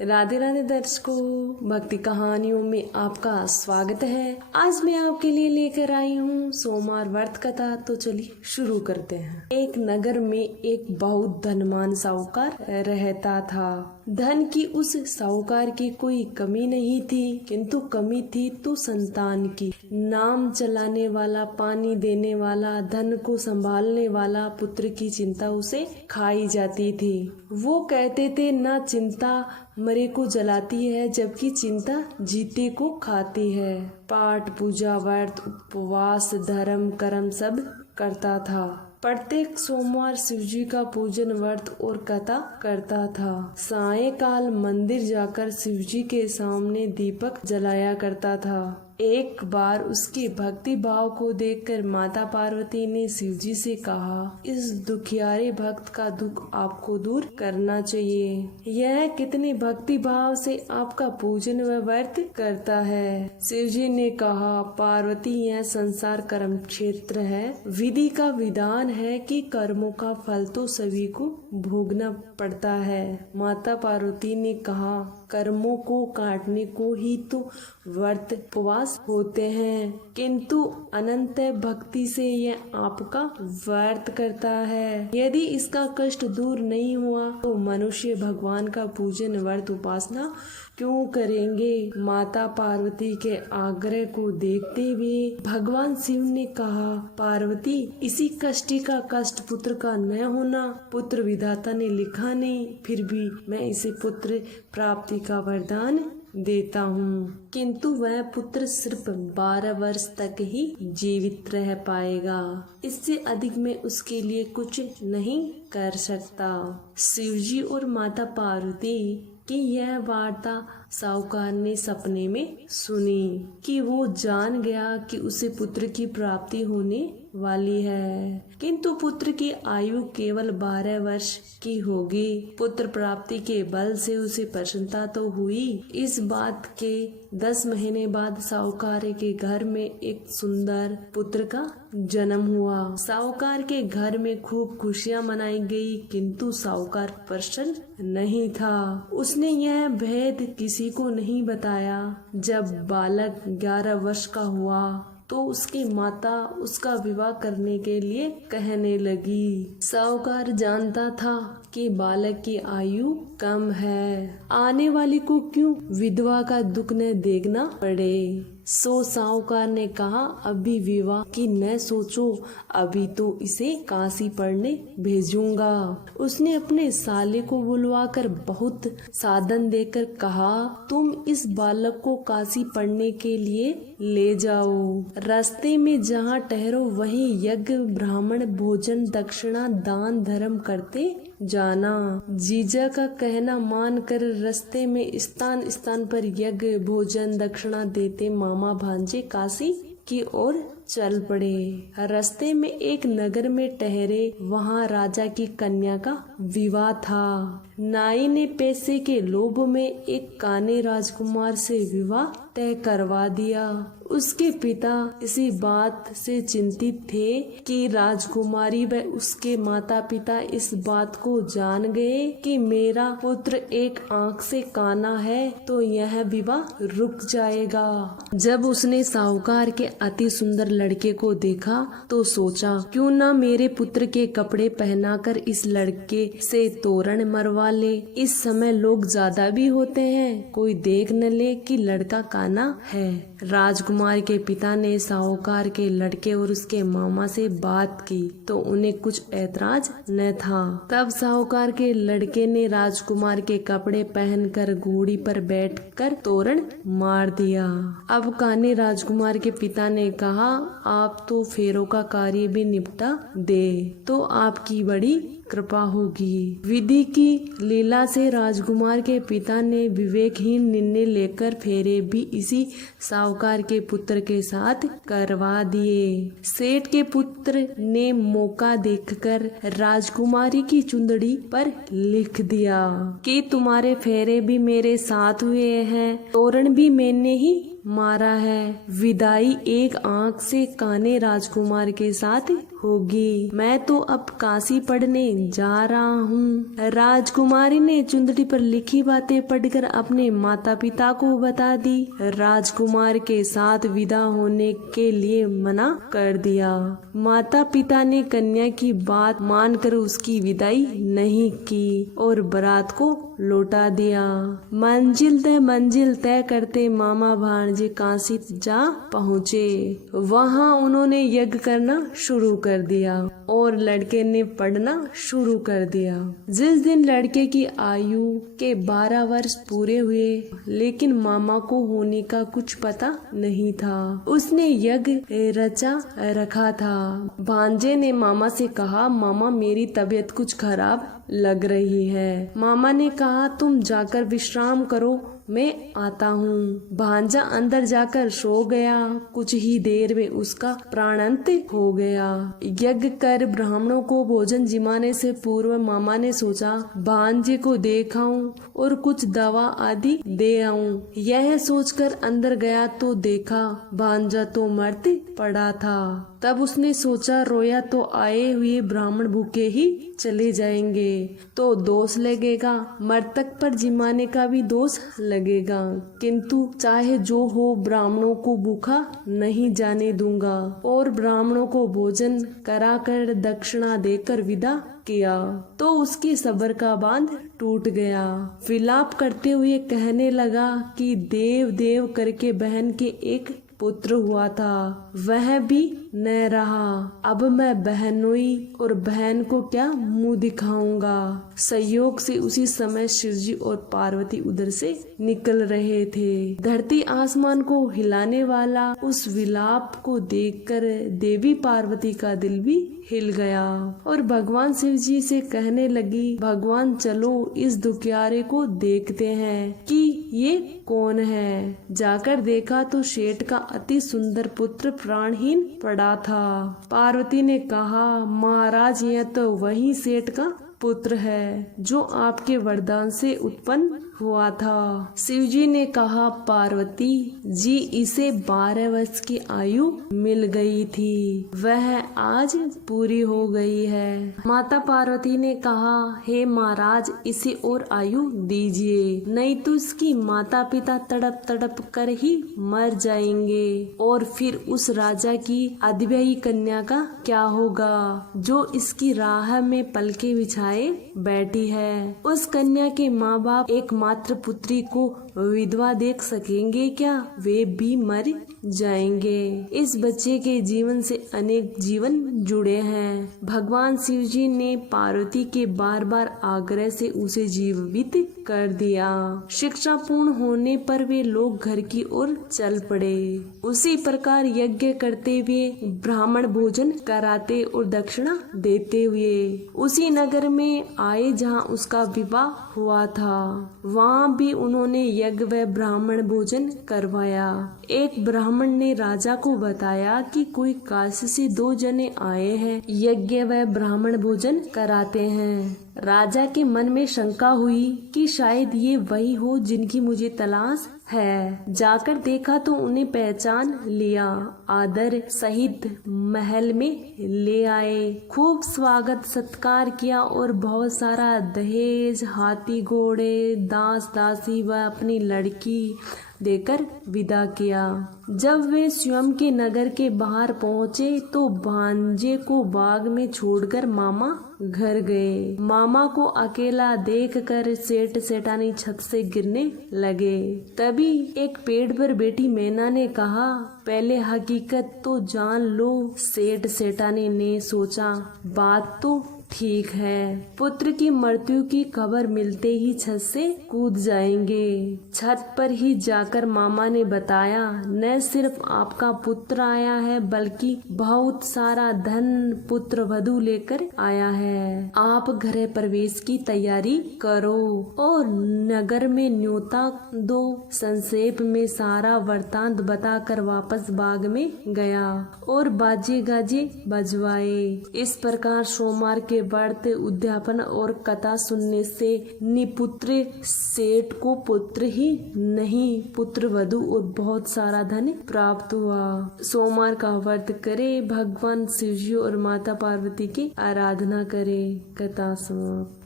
राधे राधे दर्शकों, भक्ति कहानियों में आपका स्वागत है। आज मैं आपके लिए लेकर आई हूँ सोमवार व्रत कथा। तो चलिए शुरू करते हैं। एक नगर में एक बहुत धनवान साहूकार रहता था। धन की उस साहूकार की कोई कमी नहीं थी, किंतु कमी थी तो संतान की। नाम चलाने वाला, पानी देने वाला, धन को संभालने वाला पुत्र की चिंता उसे खाई जाती थी। वो कहते थे, ना चिंता मरे को जलाती है, जबकि चिंता जीते को खाती है। पाठ पूजा व्रत उपवास धर्म कर्म सब करता था। प्रत्येक सोमवार शिवजी का पूजन व्रत और कथा करता था। सायंकाल मंदिर जाकर शिवजी के सामने दीपक जलाया करता था। एक बार उसके भक्ति भाव को देखकर माता पार्वती ने शिवजी से कहा, इस दुखियारे भक्त का दुख आपको दूर करना चाहिए। यह कितने भक्ति भाव से आपका पूजन व व्रत करता है। शिवजी ने कहा, पार्वती, यह संसार कर्म क्षेत्र है। विधि का विधान है कि कर्मों का फल तो सभी को भोगना पड़ता है। माता पार्वती ने कहा, कर्मों को काटने को ही तो व्रत उपवास होते हैं, किंतु अनंत भक्ति से यह आपका व्रत करता है। यदि इसका कष्ट दूर नहीं हुआ तो मनुष्य भगवान का पूजन व्रत उपासना क्यों करेंगे। माता पार्वती के आग्रह को देखते हुए भगवान शिव ने कहा, पार्वती, इसी कष्टी का कष्ट पुत्र का न होना पुत्र विधाता ने लिखा नहीं, फिर भी मैं इसे पुत्र प्राप्ति का वरदान देता हूँ, किंतु वह पुत्र सिर्फ 12 वर्ष तक ही जीवित रह पाएगा। इससे अधिक मैं उसके लिए कुछ नहीं कर सकता। शिवजी और माता पार्वती कि यह वार्ता साहूकार ने सपने में सुनी कि वो जान गया कि उसे पुत्र की प्राप्ति होने वाली है, किंतु पुत्र की आयु केवल 12 वर्ष की होगी। पुत्र प्राप्ति के बल से उसे प्रसन्नता तो हुई। इस बात के 10 महीने बाद साहूकार के घर में एक सुंदर पुत्र का जन्म हुआ। साहूकार के घर में खूब खुशियां मनाई गई, किंतु साहूकार प्रसन्न नहीं था। उसने यह भेद किसी को नहीं बताया। जब बालक 11 वर्ष का हुआ तो उसकी माता उसका विवाह करने के लिए कहने लगी। साहूकार जानता था कि बालक की आयु कम है, आने वाली को क्यों विधवा का दुख न देखना पड़े। सो साहूकार ने कहा, अभी विवाह की न सोचो, अभी तो इसे काशी पढ़ने भेजूंगा। उसने अपने साले को बुलवाकर बहुत साधन देकर कहा, तुम इस बालक को काशी पढ़ने के लिए ले जाओ। रास्ते में जहाँ ठहरो वहीं यज्ञ ब्राह्मण भोजन दक्षिणा दान धर्म करते जाना। जीजा का कहना मानकर रास्ते में स्थान स्थान पर यज्ञ भोजन दक्षिणा देते मामा भांजे काशी की ओर चल पड़े। रास्ते में एक नगर में ठहरे, वहाँ राजा की कन्या का विवाह था। नाई ने पैसे के लोभ में एक काने राजकुमार से विवाह तय करवा दिया। उसके पिता इसी बात से चिंतित थे कि राजकुमारी व उसके माता पिता इस बात को जान गए कि मेरा पुत्र एक आंख से काना है तो यह विवाह रुक जाएगा। जब उसने साहूकार के अति सुंदर लड़के को देखा तो सोचा, क्यों ना मेरे पुत्र के कपड़े पहनाकर इस लड़के से तोरण मरवा ले। इस समय लोग ज्यादा भी होते हैं, कोई देख न ले कि लड़का काना है। राजकुमार के पिता ने साहूकार के लड़के और उसके मामा से बात की तो उन्हें कुछ ऐतराज न था। तब साहूकार के लड़के ने राजकुमार के कपड़े पहनकर घोड़ी पर बैठकर तोरण मार दिया। अब काने राजकुमार के पिता ने कहा, आप तो फेरों का कार्य भी निपटा दे तो आपकी बड़ी कृपा होगी। विधि की लीला से राजकुमार के पिता ने विवेकहीन निर्णय लेकर फेरे भी इसी साहूकार के पुत्र के साथ करवा दिए। सेठ के पुत्र ने मौका देखकर राजकुमारी की चुंदड़ी पर लिख दिया कि तुम्हारे फेरे भी मेरे साथ हुए हैं, तोरण भी मैंने ही मारा है। विदाई एक आंख से काने राजकुमार के साथ होगी। मैं तो अब काशी पढ़ने जा रहा हूँ। राजकुमारी ने चुंदड़ी पर लिखी बातें पढ़कर अपने माता पिता को बता दी। राजकुमार के साथ विदा होने के लिए मना कर दिया। माता पिता ने कन्या की बात मानकर उसकी विदाई नहीं की और बारात को लौटा दिया। मंजिल तय करते मामा भांजे काशी जा पहुँचे। वहाँ उन्होंने यज्ञ करना शुरू कर दिया और लड़के ने पढ़ना शुरू कर दिया। जिस दिन लड़के की आयु के 12 वर्ष पूरे हुए, लेकिन मामा को होने का कुछ पता नहीं था। उसने यज्ञ रचा रखा था। भांजे ने मामा से कहा, मामा मेरी तबीयत कुछ खराब लग रही है। मामा ने कहा, तुम जाकर विश्राम करो, मैं आता हूँ। भांजा अंदर जाकर सो गया। कुछ ही देर में उसका प्राणांत हो गया। यज्ञ कर ब्राह्मणों को भोजन जिमाने से पूर्व मामा ने सोचा भांजे को देखाऊं और कुछ दवा आदि दे आऊं। यह सोचकर अंदर गया तो देखा भांजा तो मर्त पड़ा था। तब उसने सोचा रोया तो आए हुए ब्राह्मण भूखे ही चले जाएंगे तो दोष लगेगा, मृतक पर जिमाने का भी दोष लगेगा। किंतु चाहे जो हो ब्राह्मणों को भूखा नहीं जाने दूंगा। और ब्राह्मणों को भोजन कराकर दक्षिणा देकर विदा किया तो उसकी सब्र का बांध टूट गया। विलाप करते हुए कहने लगा कि देव देव करके बहन के एक पुत्र हुआ था, वह भी न रहा। अब मैं बहनोई और बहन को क्या मुंह दिखाऊंगा। संयोग से उसी समय शिवजी और पार्वती उधर से निकल रहे थे। धरती आसमान को हिलाने वाला उस विलाप को देखकर देवी पार्वती का दिल भी हिल गया और भगवान शिवजी से कहने लगी, भगवान चलो इस दुखियारे को देखते हैं कि ये कौन है। जाकर देखा तो शेठ का अति सुंदर पुत्र प्राणहीन पड़ा था। पार्वती ने कहा, महाराज यह तो वही सेठ का पुत्र है जो आपके वरदान से उत्पन्न हुआ था। शिवजी ने कहा, पार्वती जी इसे 12 वर्ष की आयु मिल गई थी, वह आज पूरी हो गई है। माता पार्वती ने कहा, हे महाराज इसे और आयु दीजिए, नहीं तो इसकी माता पिता तड़प तड़प कर ही मर जाएंगे और फिर उस राजा की अधव्ययी कन्या का क्या होगा जो इसकी राह में पलके बिछाए बैठी है। उस कन्या के माँ बाप एकमात्र पुत्री को विधवा देख सकेंगे क्या? वे भी मर जाएंगे। इस बच्चे के जीवन से अनेक जीवन जुड़े हैं। भगवान शिव जी ने पार्वती के बार बार आग्रह से उसे जीवित कर दिया। शिक्षा पूर्ण होने पर वे लोग घर की ओर चल पड़े। उसी प्रकार यज्ञ करते हुए ब्राह्मण भोजन कराते और दक्षिणा देते हुए उसी नगर में आए जहाँ उसका विवाह हुआ था। वहाँ भी उन्होंने यज्ञ व ब्राह्मण भोजन करवाया। एक ब्राह्मण ने राजा को बताया कि कोई काशी से 2 जने आए हैं, यज्ञ व ब्राह्मण भोजन कराते हैं। राजा के मन में शंका हुई कि शायद ये वही हो जिनकी मुझे तलाश है। जाकर देखा तो उन्हें पहचान लिया। आदर सहित महल में ले आए, खूब स्वागत सत्कार किया और बहुत सारा दहेज, हाथी घोड़े, दास दासी व अपनी लड़की देकर विदा किया। जब वे स्वयं के नगर के बाहर पहुँचे तो भांजे को बाग में छोड़कर मामा घर गए। मामा को अकेला देखकर सेठ सेठानी छत से गिरने लगे। तभी एक पेड़ पर बैठी मैना ने कहा, पहले हकीकत तो जान लो। सेठ सेठानी ने सोचा बात तो ठीक है, पुत्र की मृत्यु की खबर मिलते ही छत से कूद जाएंगे। छत पर ही जाकर मामा ने बताया, न सिर्फ आपका पुत्र आया है बल्कि बहुत सारा धन पुत्र वधू लेकर आया है। आप गृह प्रवेश की तैयारी करो और नगर में न्योता दो। संक्षेप में सारा वृतांत बताकर वापस बाग में गया और बाजे गाजे बजवाए। इस प्रकार सोमवार के व्रत उद्यापन और कथा सुनने से निपुत्र सेठ को पुत्र ही नहीं पुत्र वधु और बहुत सारा धन प्राप्त हुआ। सोमवार का व्रत करे, भगवान शिव जी और माता पार्वती की आराधना करे। कथा समाप्त।